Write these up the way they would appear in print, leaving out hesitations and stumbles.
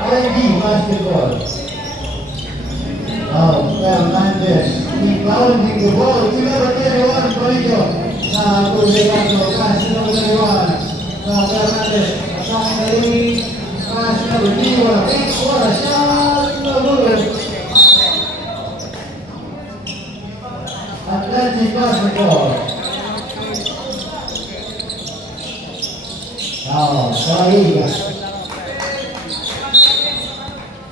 R&D basketball. Fernandez. Keep grounding the ball to number 21, Polito. Now, Tulevano, pass to number 21. Now, Fernandez. Attacking the lead. Pass to number 21. Thanks for a shot. No good. Atlantic basketball. Now, Sahiga.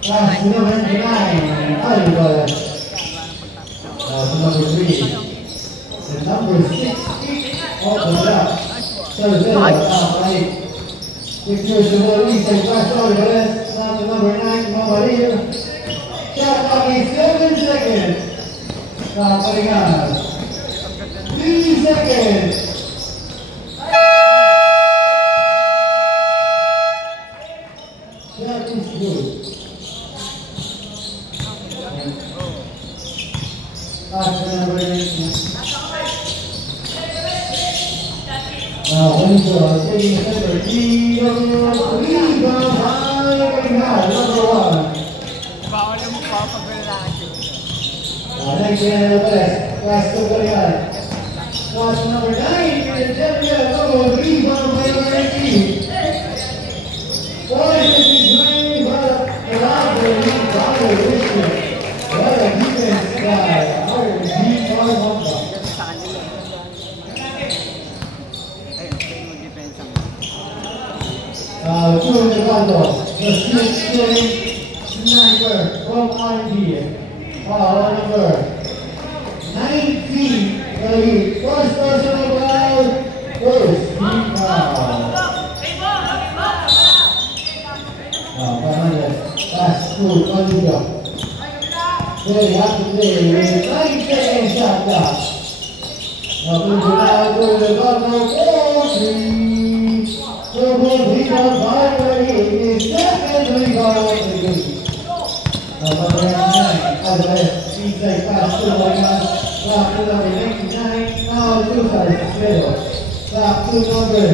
Pass to number 29, Oliver. To number 3. And number 6, opens up. Thursday, right. 6 years to the lead, and pass Oliver. Now to number 9, Mamaria. Shot clock is 7 seconds. Now, Paringas. 3 seconds. Shot is good. Pass to number 19. Now, Windsor taking the center. Rebound by Paringas, number 1. Next in the best. Pass to Paringas. Pass to number 9. Rebound by number 19. 4-53 by Alonzo. What a defense by the sniper from R&D. Foul number 19. First personal foul. First team foul. Pass to Oliver. Very happy play with 9 seconds shot clock. Now to the bottom 4-3. Rebound by Paringas. Second rebound of the game. Number 99, Alvarez. Inside pass to Paringas. Back to number 99. Now two sides together. Back to number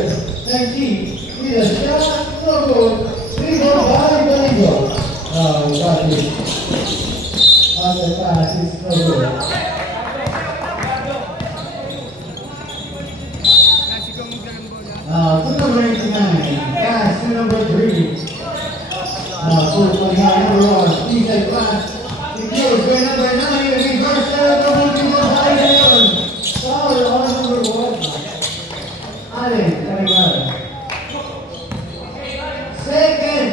19. With a shot. No good. Rebound by Paringas. Got it. On the pass is no good. To number 89, pass to number 3. Number 1, inside pass. It goes by number 9, reverse double to the high. Foul on number 1. Allen, Paringas. Second,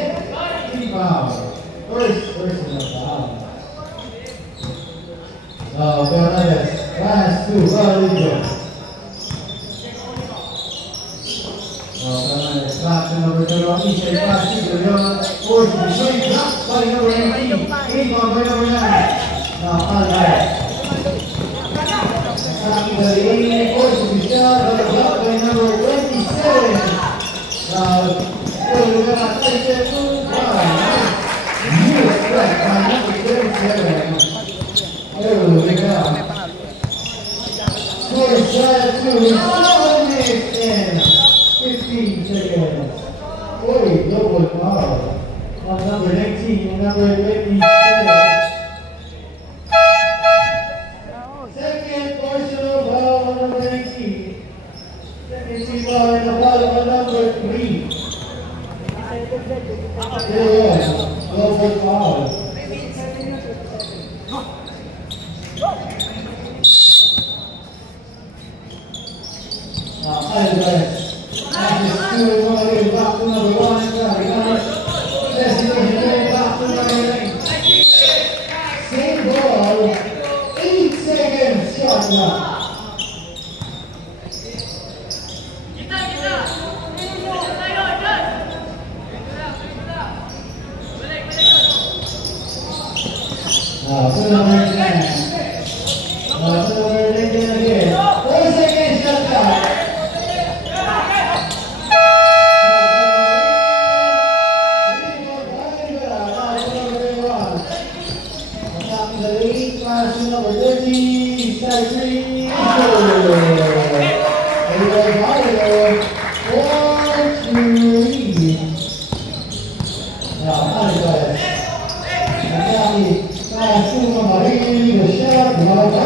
team foul. First personal foul. Fernandez, pass to Oliver. Fernandez, back to number 21, inside pass to Leon. Forced to swing, blocked by number 19. Rebound by number 9. Now Alvarez. Attacking the lane, forced to shot, but blocked by number 27. We're gonna take it to 1. New strike by number 37. First shot to 1 minute and 15 seconds. Boy, double foul on number 19 and number 27. Second personal foul on number 19. Second team foul and the foul on number 3. Double foul. Alvarez. That is 2-1, back to number 1. Back to number 9. Same ball. 8 seconds shot clock. To number 10. To number 10 again. 4 seconds shot clock. in the lead, class number 30, side 3, Anyway, Mario, 4-2. Now, Mario, class number 8, the shot, number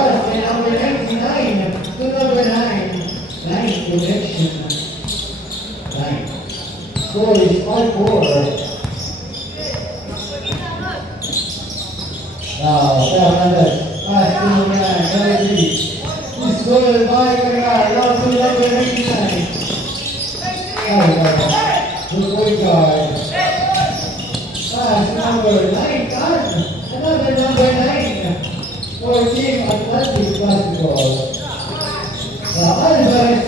99, to number 9, 9 connection, 9. Score is 5-4. Now, 700, class number 9, 33. This goal is by Kagar, down to number 99. Good point guard. Class number 9, another number 9 for Team Atlantic Basketball. Now, Alvarez,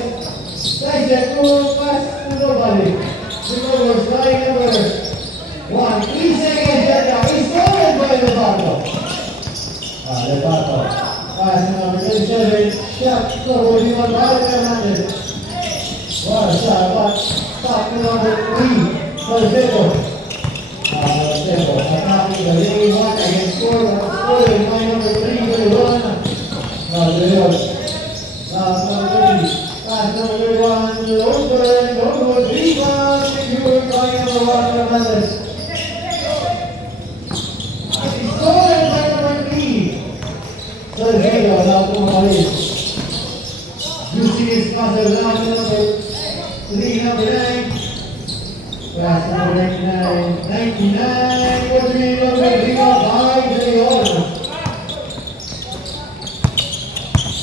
guys, that goal pass to nobody. The goal was by number 1. 3 seconds there now. He's stolen by Levato. Levato. Pass number 37. Shot for Levato. Hernandez. What a shot. But stop number 3 for Zebo. Zebo. Attacking the lead 1 against score. Scoring by number 3 for Levato. Now, Zebo. Number 3. Pass number 1. Over. Rebound. Secured by number 1 Hernandez. Stolen by number 3. Sergio now to Maris. Using his passer down to number 3, number 9. Pass number 99. 99 for 3, number 3 by Leon.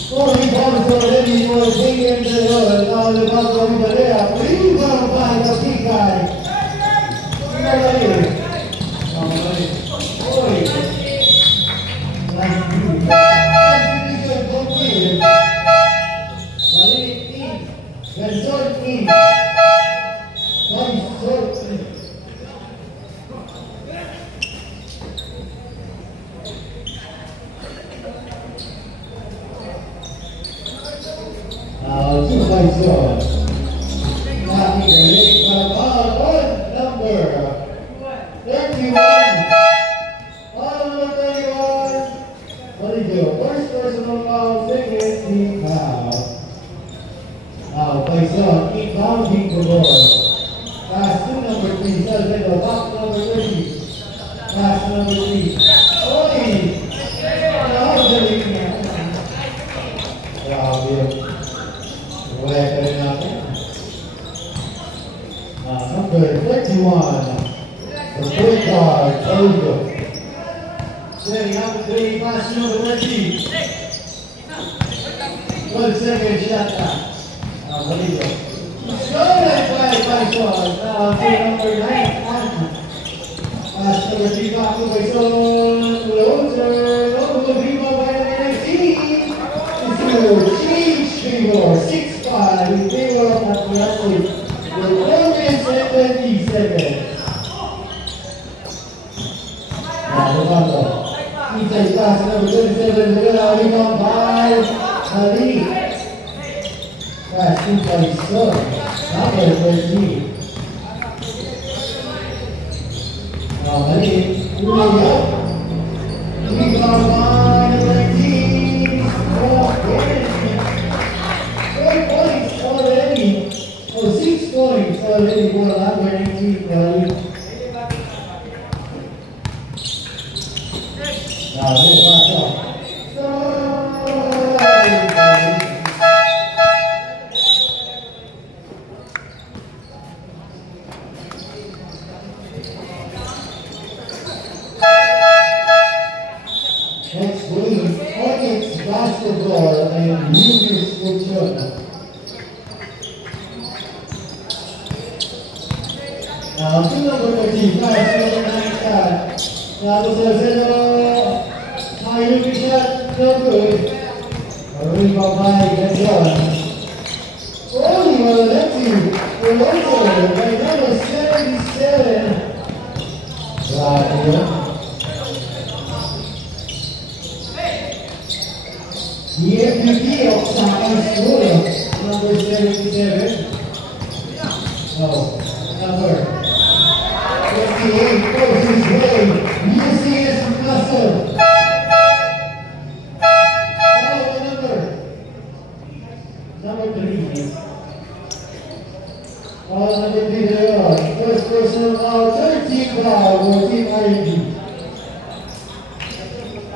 4 rebounds already for Xavier Leon. Now the ball from Barea. Rebound by the big guy.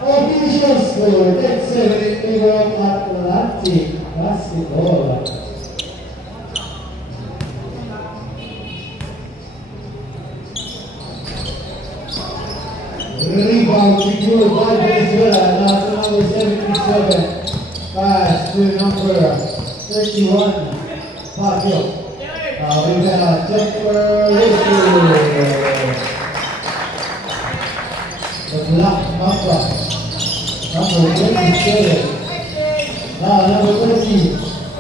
Official score, that's 7 in favor of Atlantic Basketball. Rebound secured by Venezuela, now to number 77. Pass to number 31, Pacquiao. We've got Jennifer the black number 27. Number 30.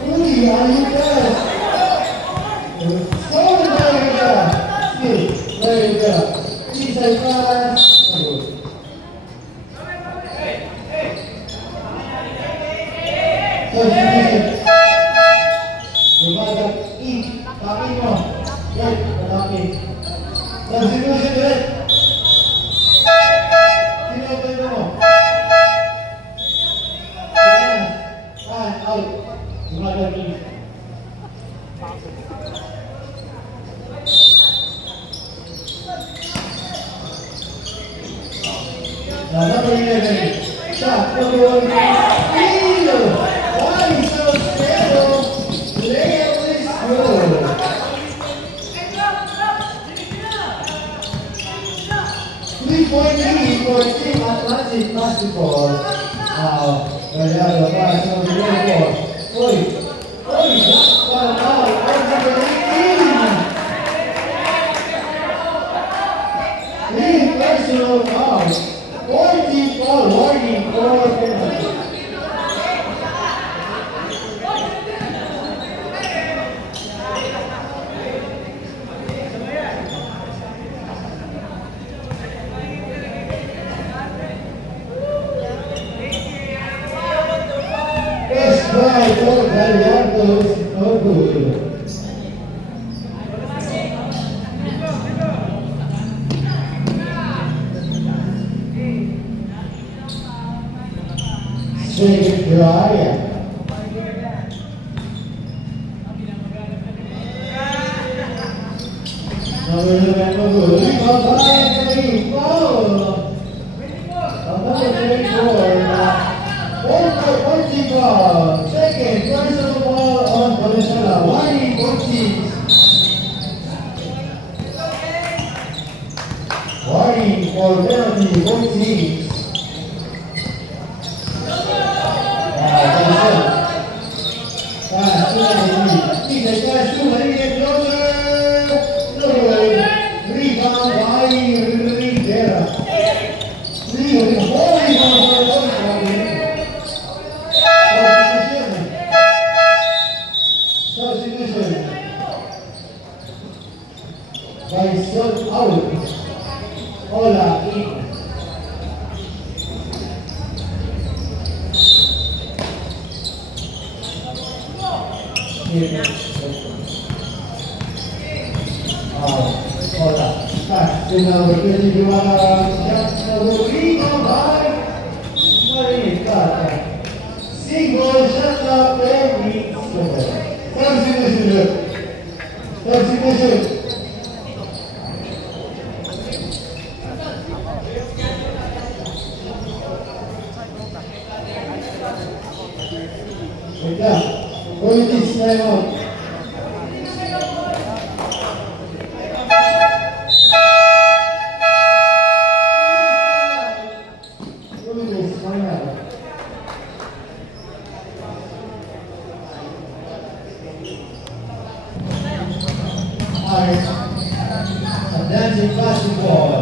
Uli, are you there? So very good. Still, very good. Inside pass. Substitution good. Sino pwede mo? Out. Lumagal please. Number 11. Shot. Number 1. Steal. Why so scared? Layup is good. 3.3 for Team Atlantic Basketball. Now, Gallardo pass on the backboard. Oi, that's one foul. Number 18. 3 personal fouls. 14 foul warning for penalty. Gallardo is no good. Second try. Number 11 no good. Rebound by 3. Foul. Another 24. 14 foul. Second personal foul on Venezuela. Warning 14. Warning for penalty 14. Rebound by Rivera. 3 by shot out. Hola, in. Hola. Pass to number 21. Shot number 3 by Marita. Single shot up every substitution. Politics time out. Politics time out. Atlantic Basketball.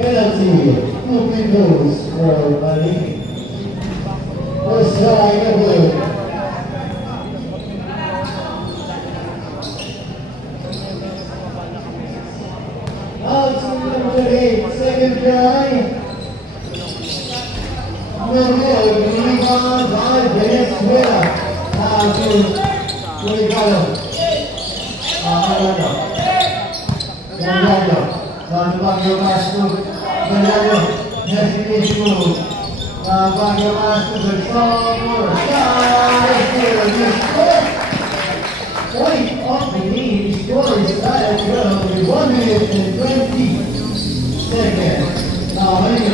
Penalty, 2 free throws for Malik. First try, blue. Out to number 8, second try. No good, rebound by Venezuela. Now to Gallardo. Point off the knee, he scores that as well with 1 minute and 20 seconds. Now, this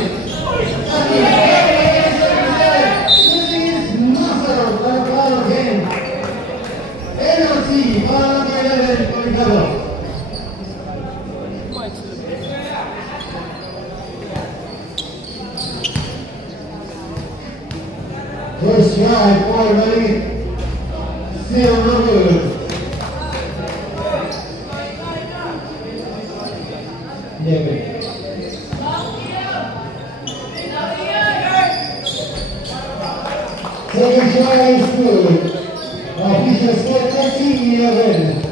is Muscle back out again. Penalty, 111 for the cover. First try for Malik. Still no good. Second try is good. Official score 13-11.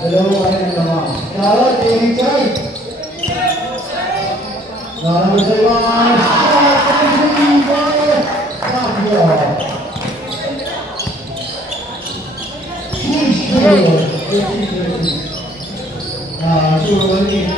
Dalawa ka rin naman. Charlotte, David Chai. Number 7, shot, 3 by Tapio. He's sure. 13-13. Sure, Malik.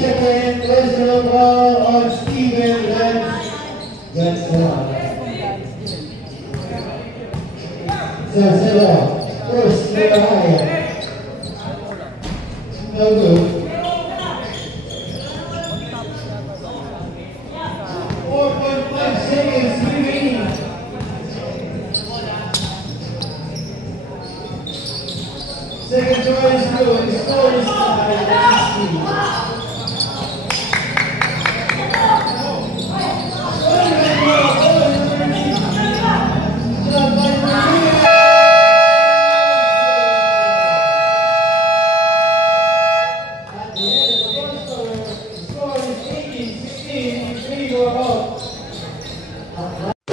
Second personal foul on Steven Lentz. That's one. Sansella, first higher. No good. 4.5 seconds remaining. Second try is good. The score is tied at 16.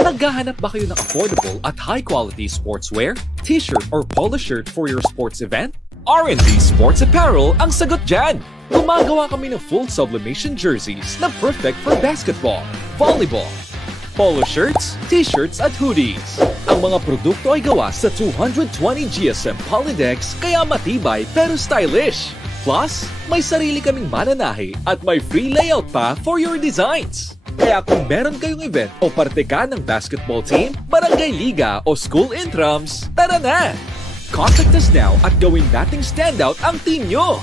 Naghahanap ba kayo ng affordable at high-quality sportswear, t-shirt or polo shirt for your sports event? R&D Sports Apparel ang sagot dyan! Gumagawa kami ng full sublimation jerseys na perfect for basketball, volleyball, polo shirts, t-shirts at hoodies. Ang mga produkto ay gawa sa 220 GSM Polydex kaya matibay pero stylish. Plus, may sarili kaming mananahi at may free layout pa for your designs. Kaya kung meron kayong event o parte ka ng basketball team, barangay liga o school intrams, tara na! Contact us now at gawin nating standout ang team nyo!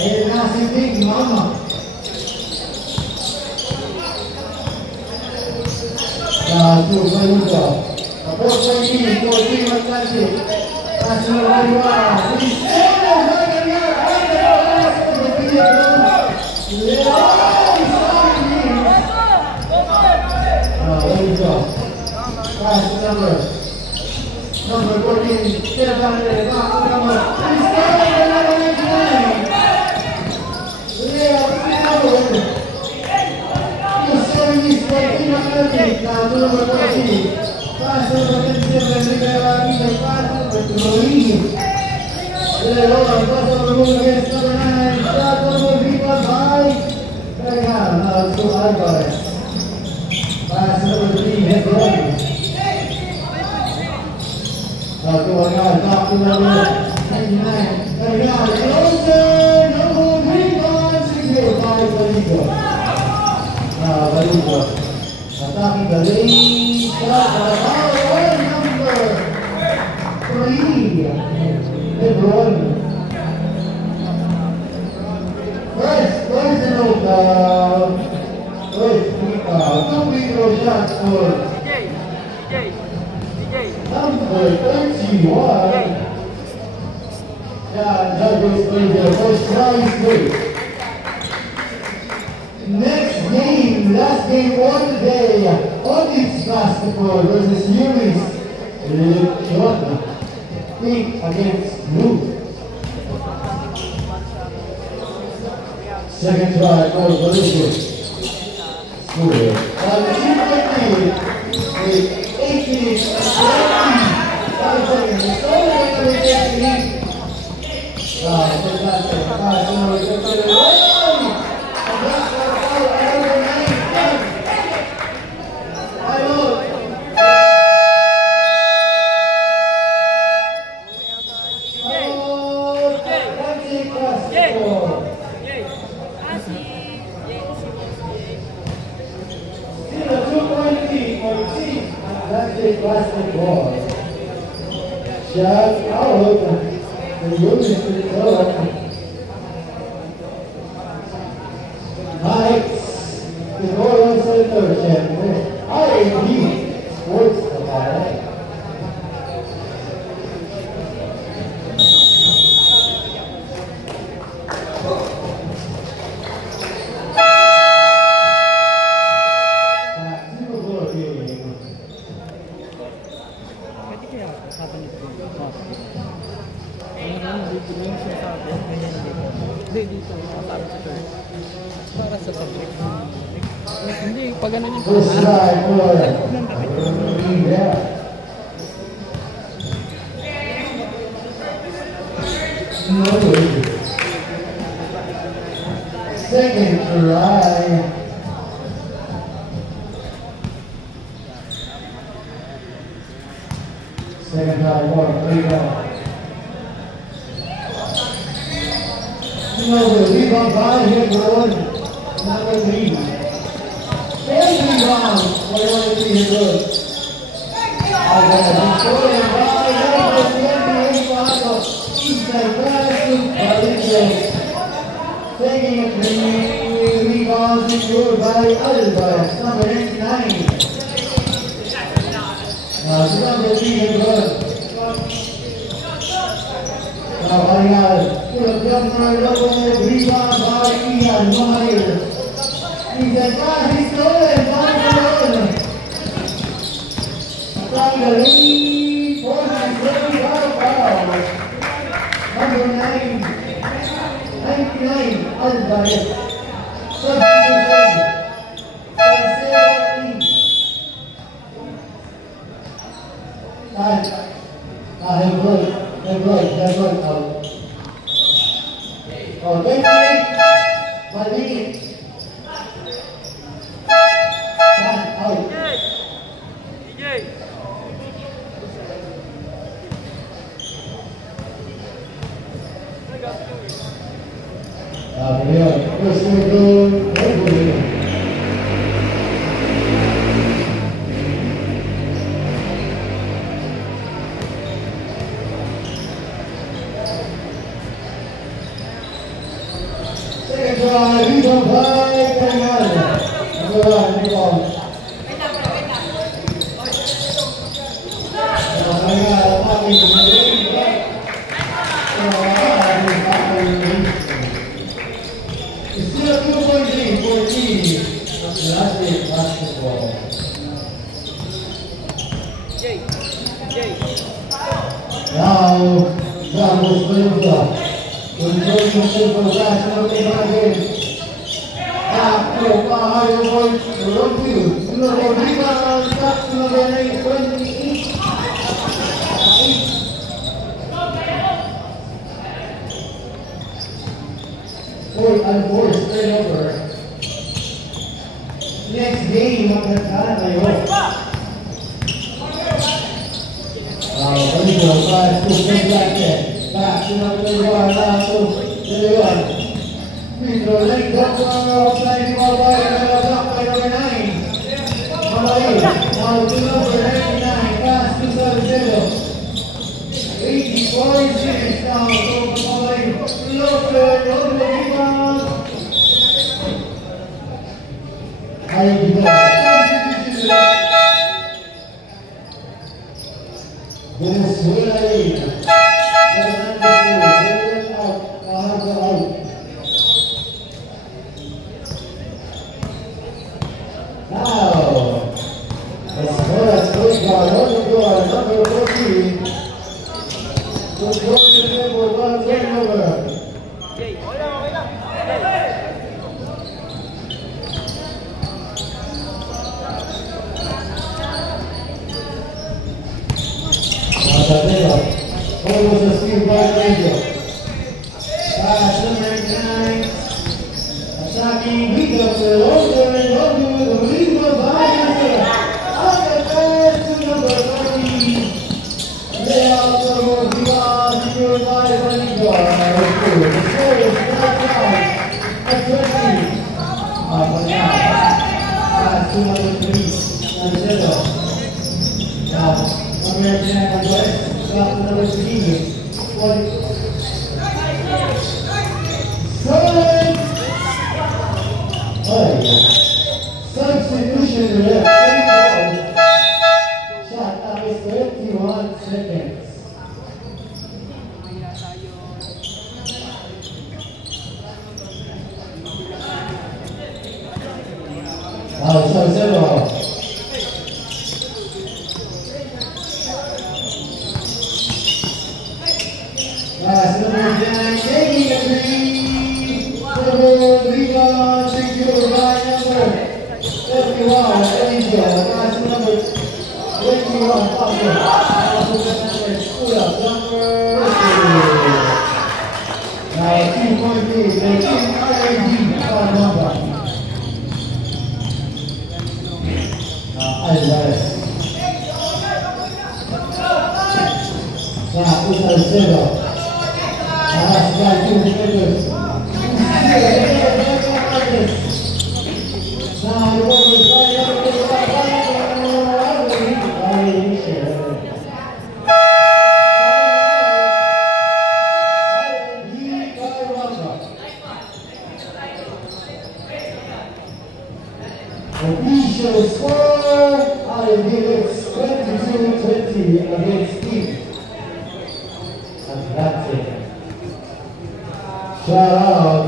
And now si Big Mama. Two Baluga. Tapos sa team, 14 Atlantic. Pass na Baluga. Cristiano Hagarier. Baluga. Pass number 14. Still down there. Number Cristiano Hagarier. Now, number 14. Pass over to against number 9. Shot over Viva by Bergam. Now to Alvarez. Pass over 3. Head running. Now to Alvarez. Back to number 99. Bergam. Closer. Number 3 by 605. Baligo. Now Baligo. Attacking the lane, power number 3, LeBron. First note, two free throw shots for number 31. John Douglas plays their first round straight. Next game, last game for today, Onyx Basketball versus Unis Lechota. Pink against Blue. Second try for Bolivia. Score. The team with 8 minutes and 25 seconds. It's only going to be 10 minutes. Basketball. Shot out. The Unis Lechota. Mike's the Royal Center champion. R&B Sports Academy. Hindi, pag ganun yung First try for second try. Second try for rebound. Rebound by Hebron. Number 3. Very rebound for number 3 Hebron. Victoria by number 28 Paso. Eastside pass to Valencia. Taking a 3 rebound secured by Alvarez. Number 99. Number 3 Hebron. Now, rebound by Ian Maher. He's a pass, he's stolen, attacking the lead, forcing very hard foul. Number 9, 99, Alvarez. Substitution. Hebron out. Oh, 28, Malik. Out. First one, Second try, rebound by Fernandez. Number 1, rebound. It's still 2-point lead for the team of Elastic Basketball. Now, Ramos Pelusa. Controlling himself for the last number 8 after Ohio Boys run field. Number rebound, back to number 28. Unforced turnover. Next game of the time, I hope. Bonito, 5 to 10 bracket. Back to number 31, last to 31. Pedro linked up sliding ball by number 9. Number 8, now to number 99, pass to Salcedo. 84 seconds now, so falling. Loper, over the rebound. High defense. Venezuela lead. Now, Escolas Costa, number 14. Controlling the table, one turnover. Almost a steal by Ranger. Pass number 9. Attacking Victor, over and over with a rebound by Ranger. Up the pass to number 30. Layout over rebound, secured by Ranger. The score is 5-5 at 20. Pass to number 3. Marcelo. Now, American Airlines. Got number 3. Substitution left. Shot up is 31 seconds. Salcedo. Pass number 9, taking a three. Rebound, secured by number 31, Angel. Pass number 21, Pablo. Pass number 2, number 2. Now 2-point lead, the team RNG for number. Alvarez. Now, Salcedo. Last guy, 2 defenders. Now, the ball is right up to the official score, I give it 22-20 against Steve. And that's it. Shout out.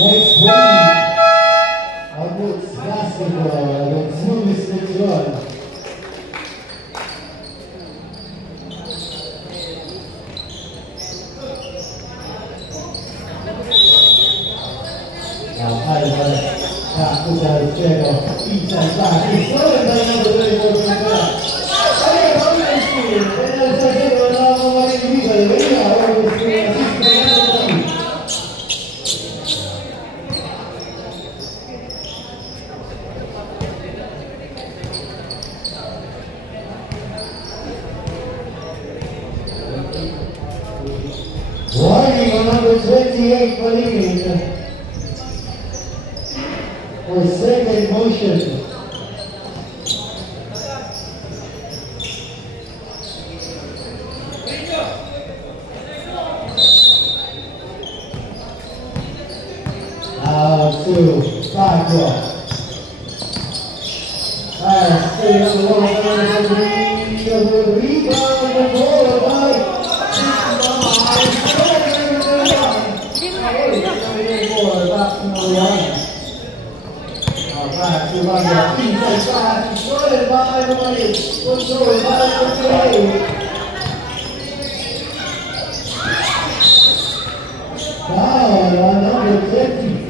Next week, Almost Basketball against Luis Mitchell. Salcedo, inside back, he's throwing by number 34 from there. Hey, how do you see it? And Salcedo now one individual, Reina, over the screen, assist by number 3. Warning on number 28 for leaving. for second motion. To 5 block. Stay on the wall, the rebound, the ball by back to number 1. Back to Wanda, inside back, destroyed by the money, controlled by the down, number 20.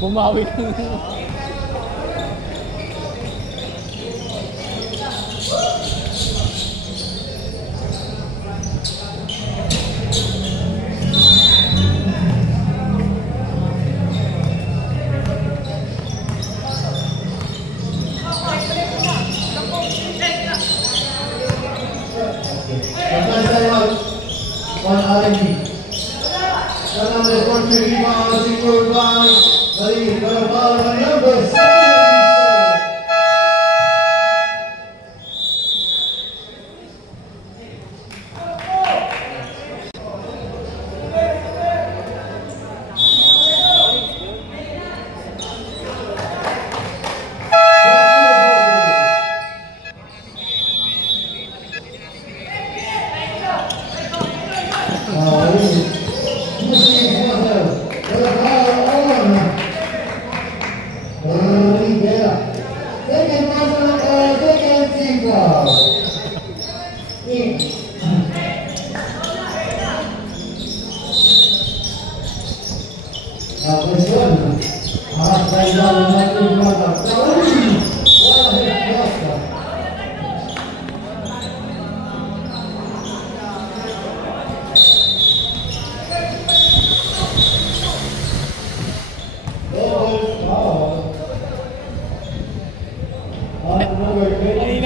Bumawi.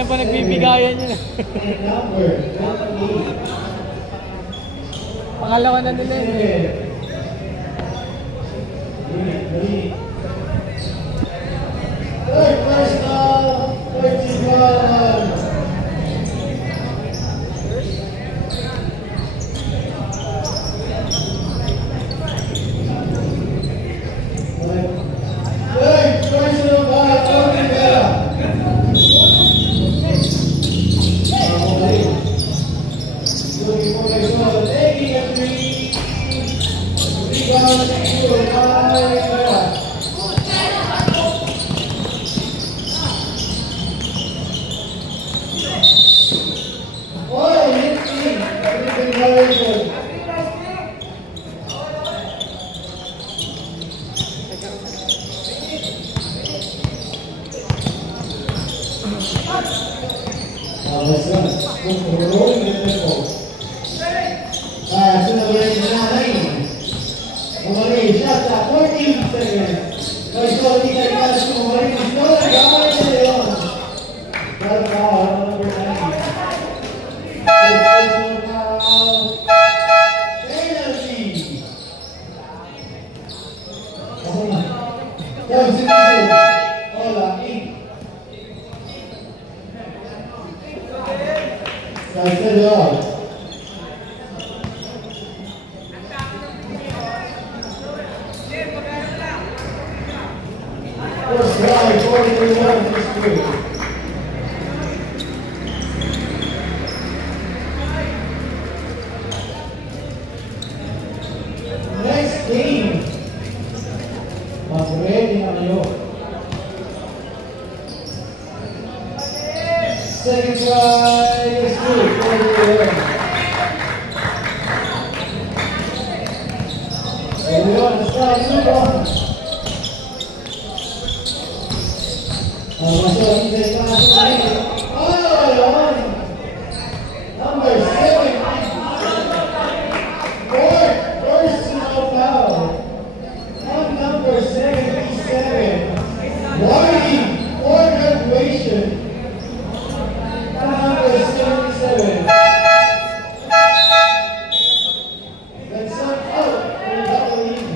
Kanina pa nagbibigayan yun. Pangalawa na nila yun. Third personal, 31. Next game. Second try is good. Everyone, let's try two runs. Number 7. Fourth personal foul. On number 77. Warning for graduation. Number 77. That's not out for the lead.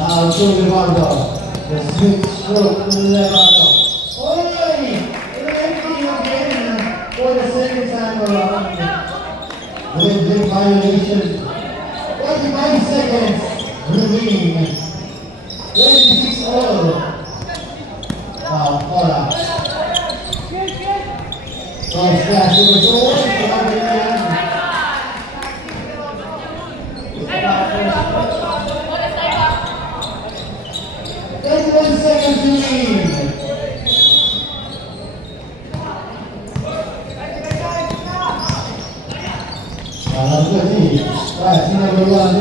Now to Levanto. The switch stroke to Levanto. Already, empty again for the second time around. With big violation. 45 seconds remaining. 26 all. All out. First class number 4. 31 seconds remaining. Number 1,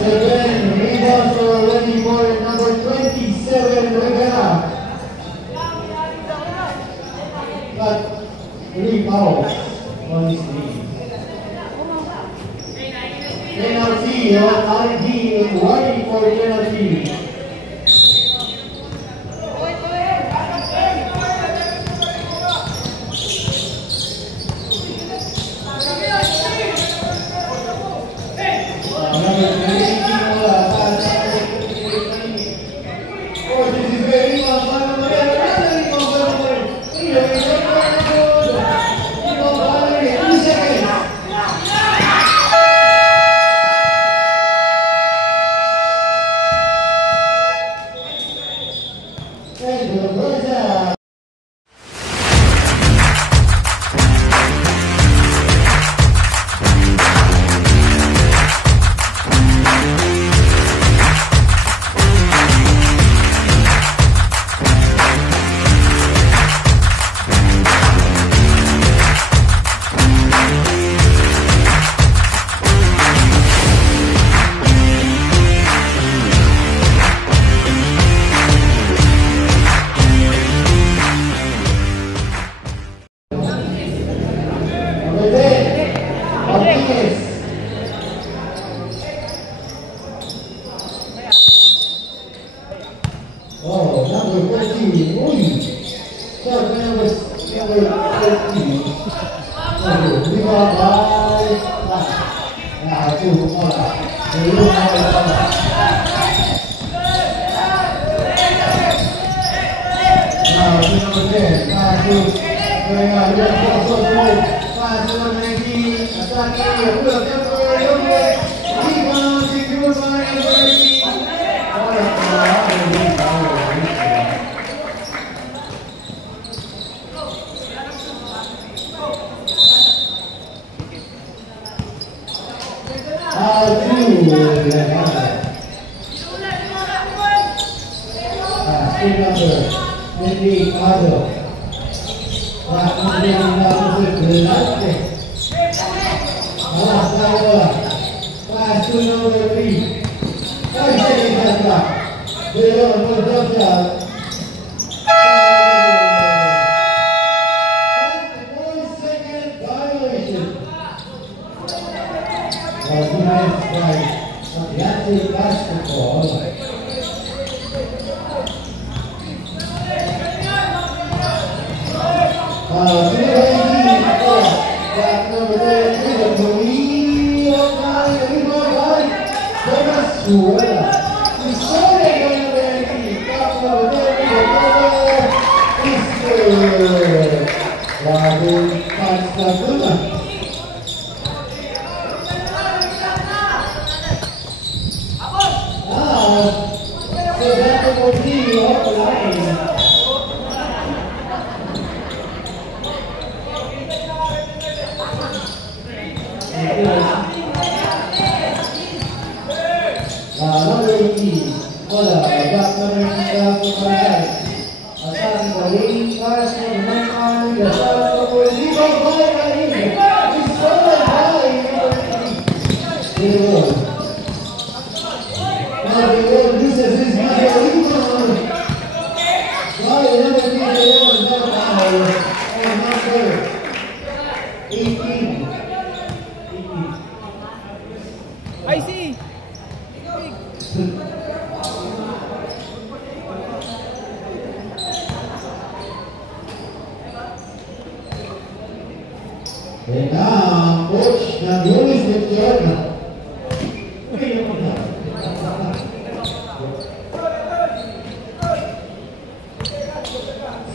Seven rebounds for Lenny Moore, number 27, Regana. But 3 fouls on his team. Penalty on RD and warning for penalty.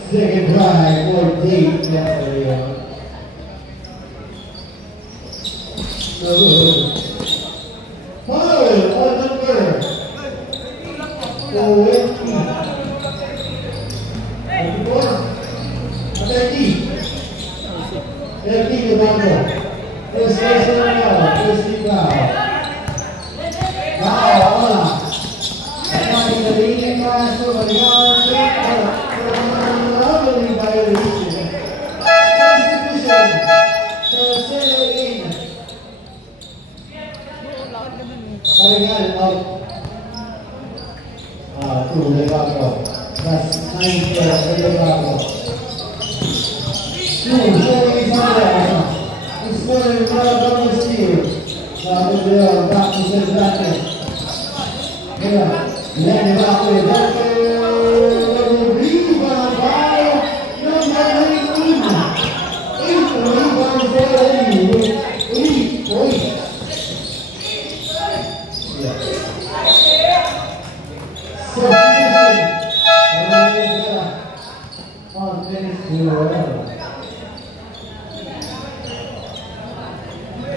Second drive for Dave Jeffrey. Foul on number 30 Levanto. First personal foul, first team foul. Foul, wala. Ang leading pass to Mariano. Violation. Substitution. So, settle in. Mariano out. To Levanto. That's 9 for Levanto. Showing Isabella. It's scoring double steal. Back to the bracket. Let it back to the bracket. Rebound by number 19. 8 rebounds for Eddie with 8 points. Substitution. On finish to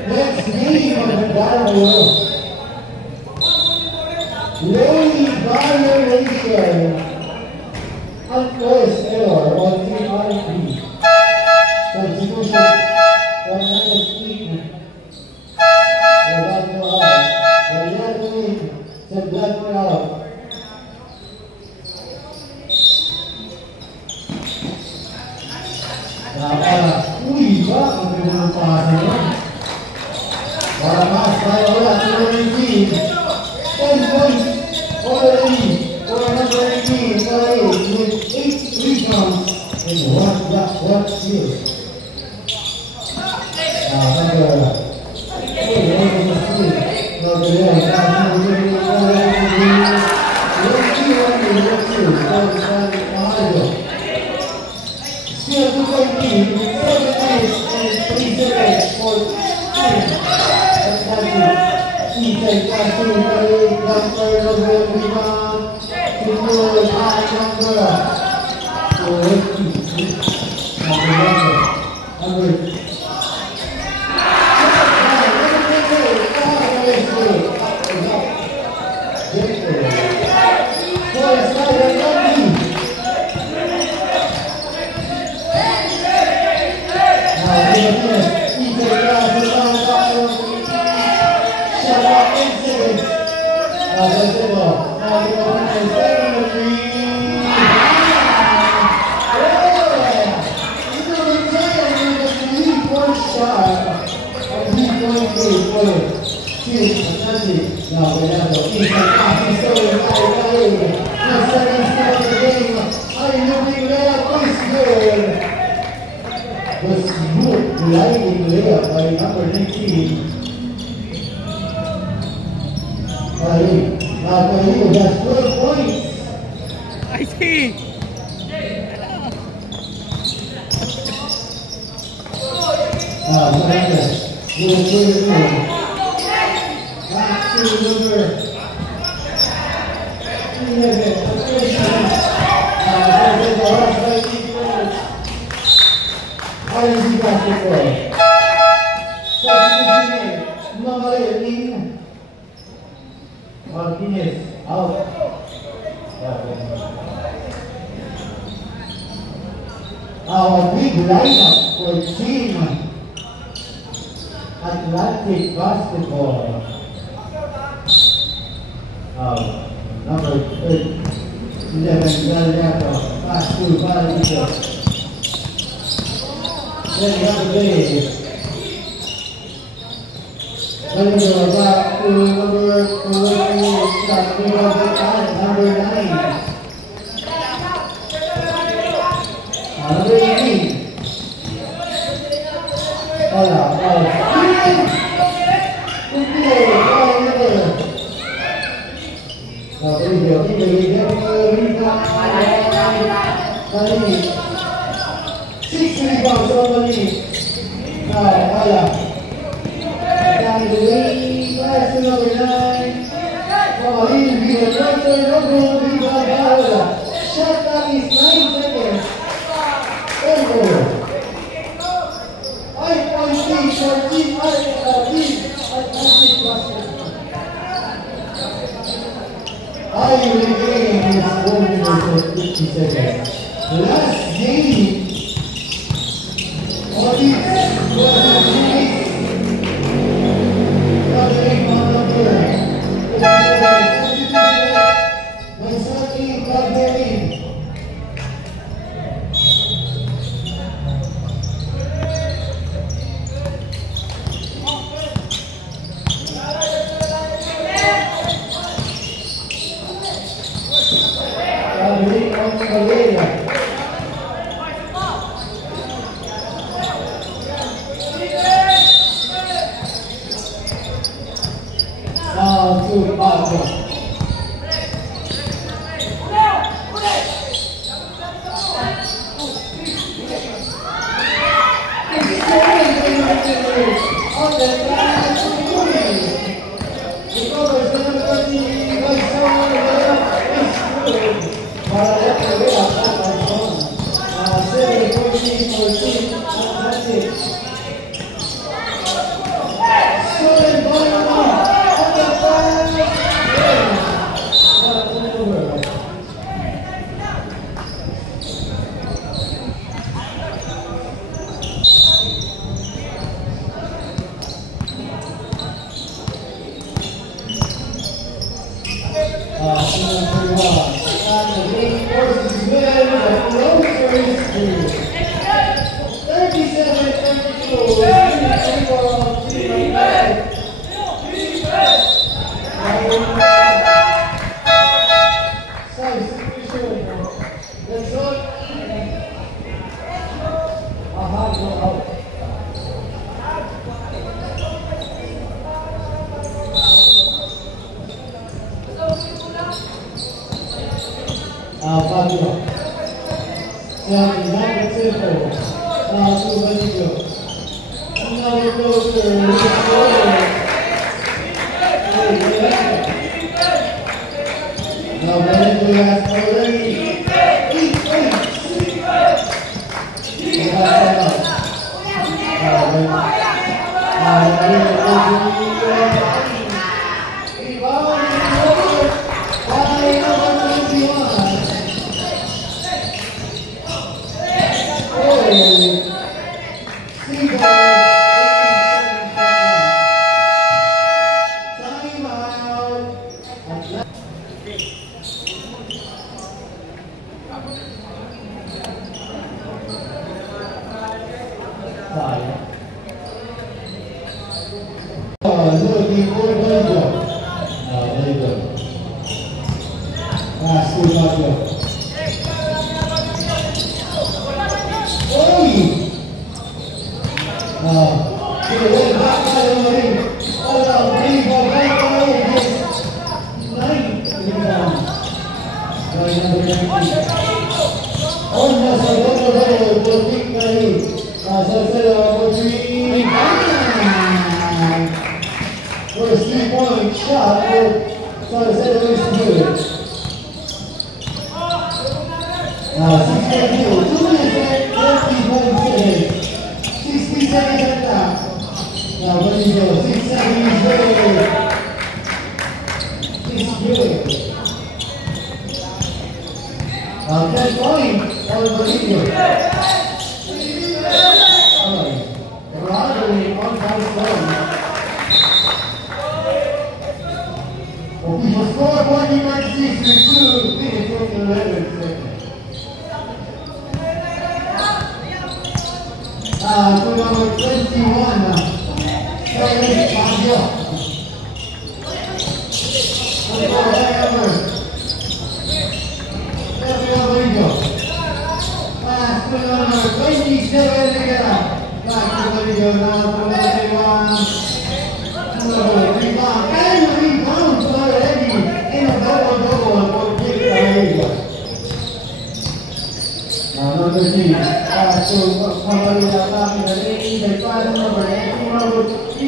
next game of the battle, lane violation, unforced error on 3-5-3. Substitution, 100 feet. Levanto out. Mariano in. Levanto out. Uy, ba? Ang pinang pasa naman. Para mas tayo wala, 2-19. 10 points already for number 18 with 8 rebounds and 1 block, 1 steal. Still 2-19, 7 minutes and I see. Martinez out. Our big lineup for Team Atlantic Basketball. Number 11, Galliato, pass to Valito. Then we have the play. Valito back to number 9. Last game of Now we go to Venezuela has already 8 points. First 3-point shot for San Luis Bullets. 6 minutes, 60 seconds at that. Now, what do you do? 6 seconds, it's good. 10 points for Bolivia. Rodney on time score. He was 4.96 with 2 minutes and 11 seconds. To number 21, Kelly Fabio. Pass to number 27 again. Back to the video now for 21. Rebound. And rebounds already in a double-double for Big Asia. Number 3. Pass to Mamarita back in the lane. They pass number 8. Number 3.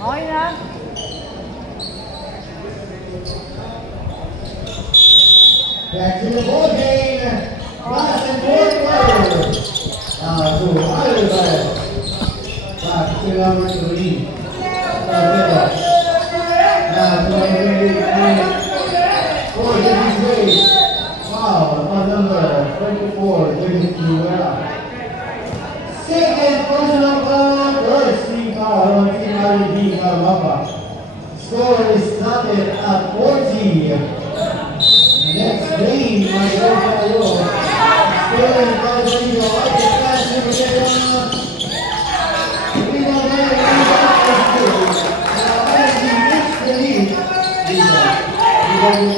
Okay na. Back to the ball game. Last and fourth quarter. So Ireland. Back to number 3. Now to wow, number 24, David Rivera. Second personal foul, first team foul on Team IUD Carmapa. Score is started at 40. Next game, my girl, still in Colorado, I can pass him again. We don't have the lead. Sorry.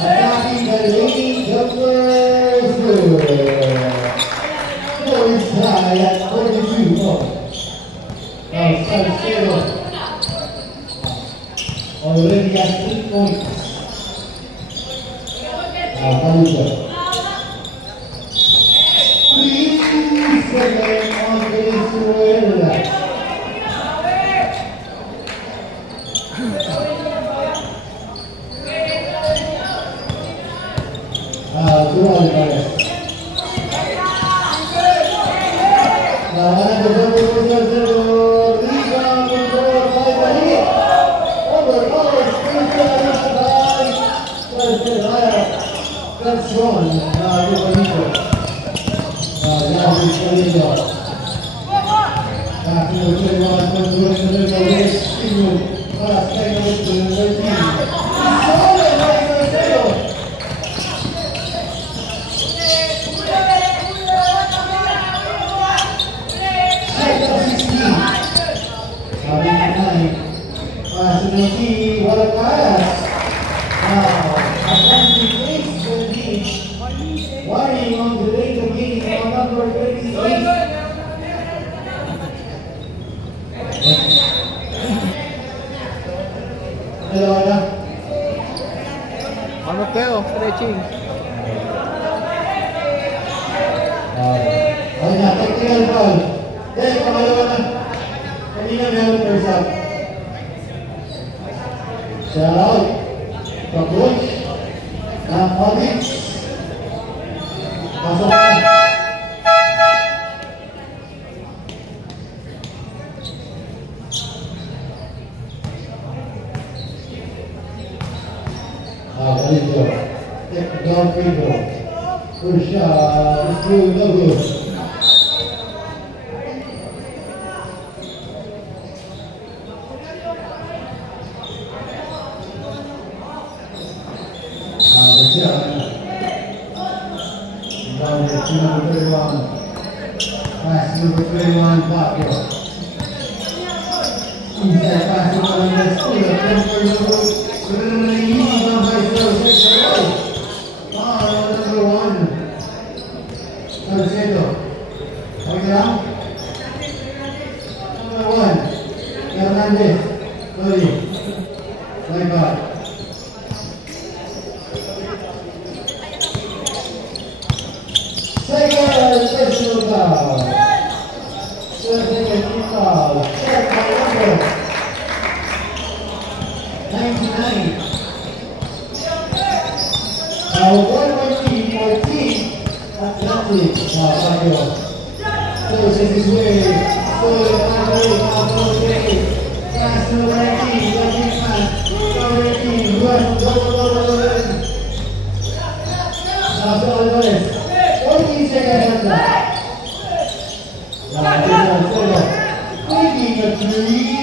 Attacking the Lady Jumpers. Points high at 42. Salcedo already at 3 points. Calusa. 3 seconds on Venezuela. That's one. Warning on the late beginning of number 38. Hello, Ana. Ano kayo? Stretching. Okay na, technical foul. Dahil pangalawa na. Kanina meron first up. Shout out. Pag-coach. Pag-coach. Pasok na. Galing ko. Take down finger. Good shot. It's good, no good. Pass number 21, Baco. Inside pass number 2, number 1. Tercero. Okay lang? Number 1. Hernandez. Sorry. Right back. Second personal foul. Second foul. Check by number 99. 114. Atlantic. Baguio. Closes his way. Pass number 19. Number 18. Run. Go. Alvarez. 14 seconds left. Taking a three.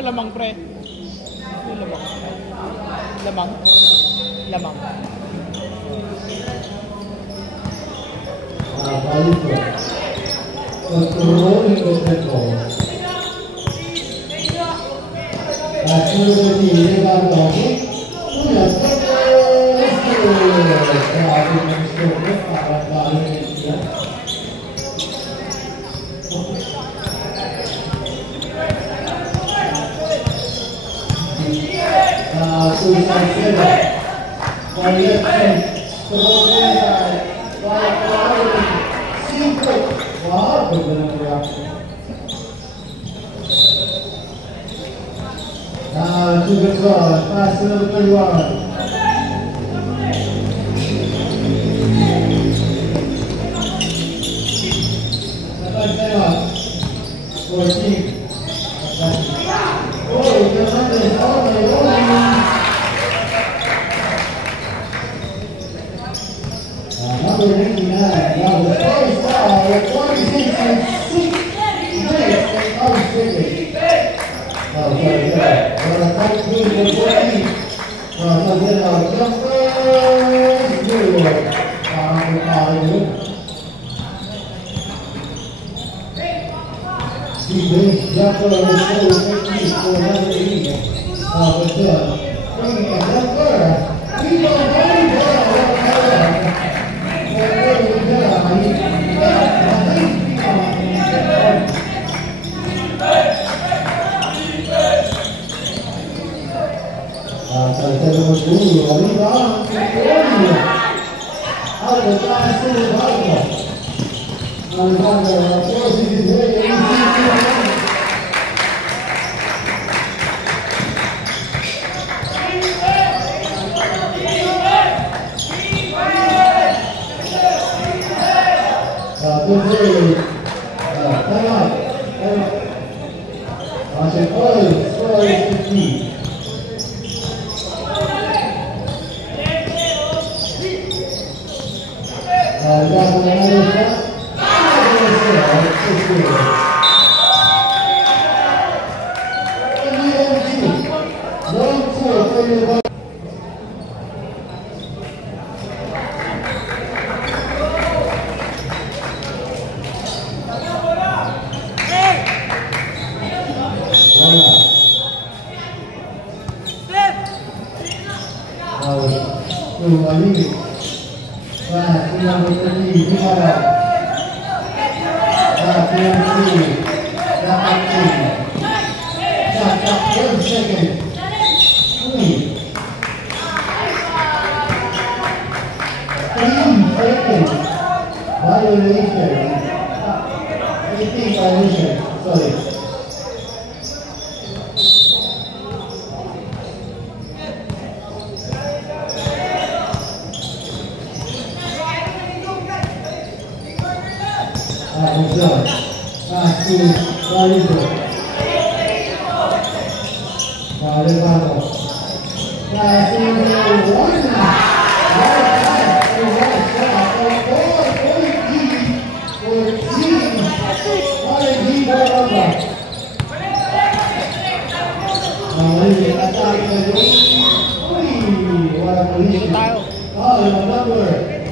Lamang pre. Lamang. Controlling the ball. Actually, the to the cross, pass number 31. Number 99, now the first foul at 26 and 6 minutes and unrestricted. What a tight game for 14. Number 0. He brings Jumper on the show technique for number 8. But bringing a jumper. He goes very well. Dito tayo.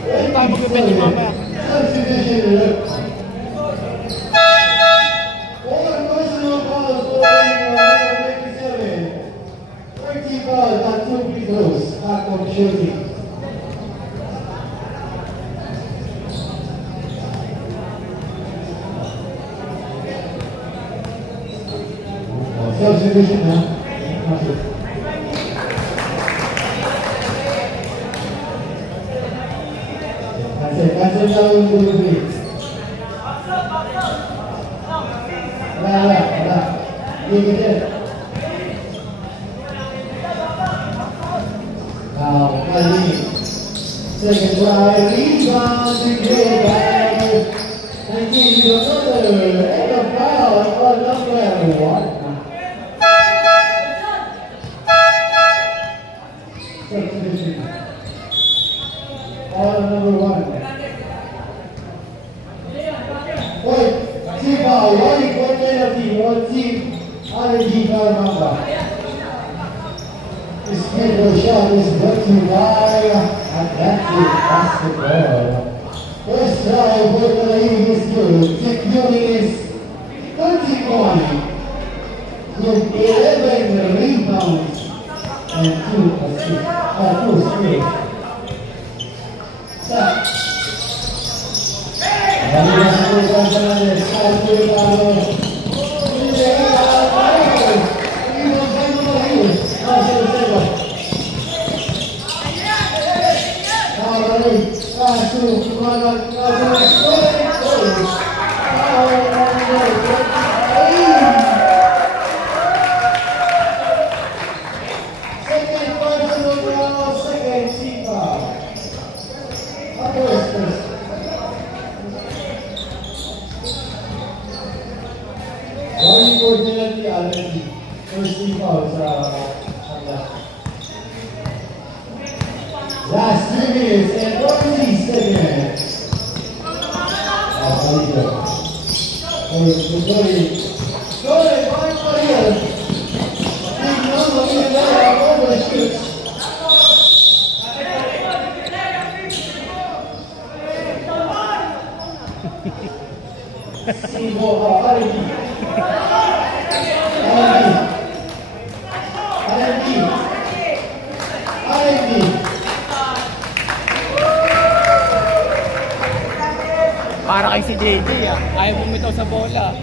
Dito tayo mag-bend mamaya. Substitution, huh? That's it down to the beat. Dig it in. Now, Khalid. Second try, rebound to get back. And give you another. And a foul for number 1. Substitution. All number 1. Point. Team foul. One penalty. One team. R&D foul number. This middle shot is brought to you by Atlantic Basketball. First try for Kalahin is good. Securing is 30 points with 11 rebounds and 2 assists. 2 steals. Stop. Last 3 minutes and 40 seconds. Para kay si JJ ah. Ayaw bumitaw sa bola.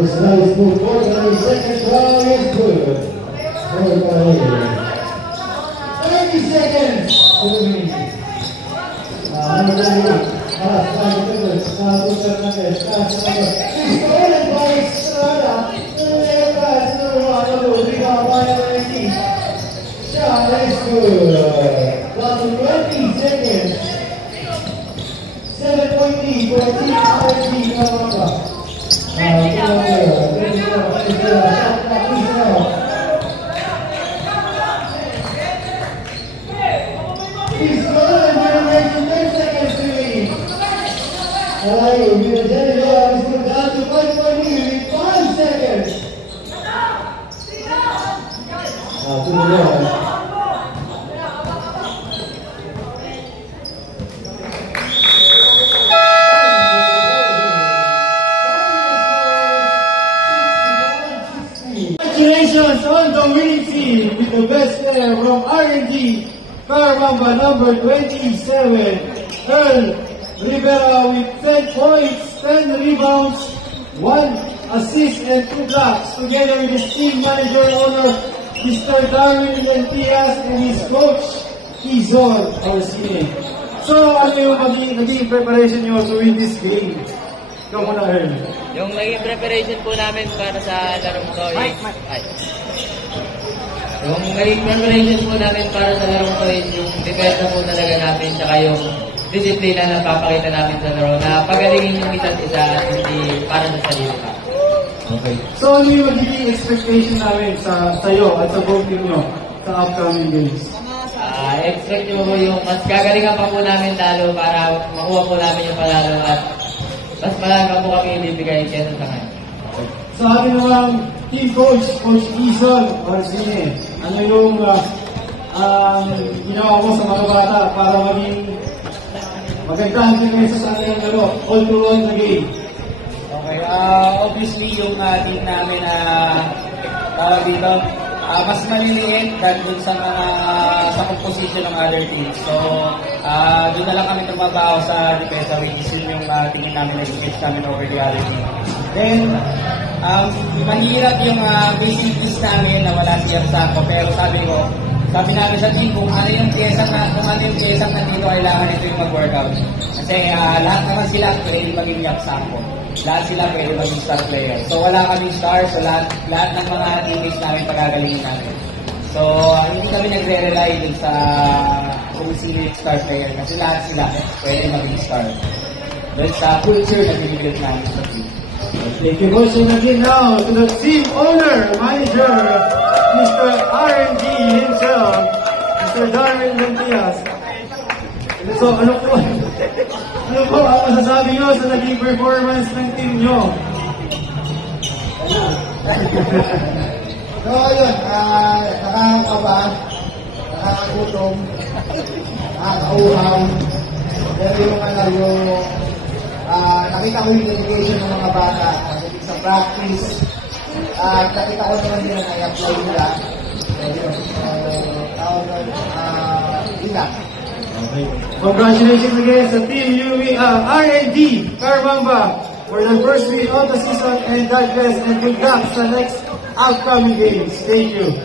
This nice move forward, and the second round is good. 30 seconds. Shot is good. Down to 20 seconds. 7.3 for Team RNG Karmamba. He's gone and 10 seconds remaining. Alright, we're down to 5.3 with 5 seconds. To the left. Congratulations on the winning team with the best player from RNG Karmamba number 27, Earl Rivera with 10 points, 10 rebounds, 1 assist and 2 blocks, together with his team manager owner Mr. Darwin Lentias and his coach Izor Orsine. So ano yung naging preparation nyo to win this game? Ikaw muna, Earl. Yung naging preparation po namin para sa larong to is... Yung naging preparation po namin para sa larong to is yung depensa po talaga namin tsaka yung disiplina na papakita namin sa laro na pagalingin yung isa't isa at hindi para sa sarili ka. Okay. So ano yung magiging expectation namin sa sa'yo at sa buong team nyo sa upcoming games? Expect nyo po yung mas gagalingan pa po namin lalo para makuha po namin yung palalo at mas marami pa po kami ibibigay kesa sa ngayon. Sa ating mga team coach, Coach Izor Orsine, ano yung ginawa mo sa mga bata para maging magandang kayo sa kanilang laro all through all the game? Okay, obviously yung team namin dito, mas maliliit than dun sa mga sa composition ng other teams. So, doon na lang kami tumabaho sa depensa, which is yung tingin namin na switch namin over the other team. Then, mahirap yung basic needs namin na wala si Arsako, pero sabi namin sa team kung ano yung pyesang nandito, kailangan ito yung mag-workout. Kasi lahat naman sila pwede maging Arsako. Lahat sila pwede maging star player. So wala kaming stars, so lahat ng mga teammates namin pagagalingin namin. So hindi kami nagre-rely dun sa kung sino yung star player kasi lahat sila pwede maging star. Dahil sa culture na binibigay namin sa team. Thank you, Coach. And again now to the team owner, manager, Mr. RNG himself, Mr. Darwin Lentias. So, ano po ang masasabi nyo sa naging performance ng team nyo? So, yun, nakakakaba, nakakagutom, nakakauhaw, pero yung nakita ko yung dedication ng mga bata sa practice, nakita ko naman din na i-apply nila. Okay. Congratulations again sa Team RNG Karmamba for the first win of the season and that best and good luck sa next upcoming games. Thank you.